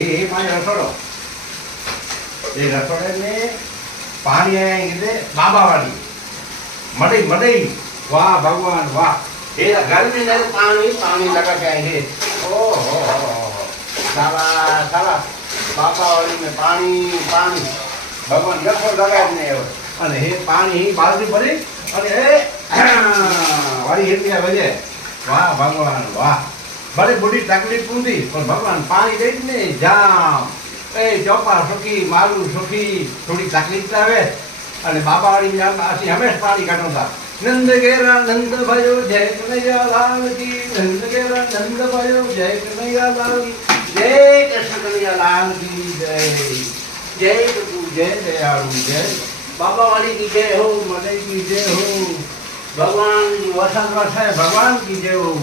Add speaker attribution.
Speaker 1: એ પાણી પાણી વાળી ભગવાન ને પાણી પાણી ભગવાન લખો લગાય ને એવો. અને એ પાણી બાલટી ભરી અને વાળી એટલી વધે વાહ, ભગવાન, વાહ. ભલે બધી તકલીફ ઊંધી, પણ ભગવાન પાણી દઈ ને જામ. એ ચોપા સુખી, મારું સુખી, થોડી તકલીફ આવે. અને બાબાવાળી જામ આથી હંમેશ પાણી કાઢતા નંદ ઘેરા નંદ ભયો, જય કનૈયા લાલ કી નંદ ઘેરા નંદ ભયો, જય કનૈયા લાલજી. જય કૃષ્ણ કનૈયા લાલજી, જય. જય પ્રભુ, જય દયાળુ, જય. બાબાવાળી કી જય હો મને કી જય હો. ભગવાન વસંત વસાય ભગવાન કી જય હો.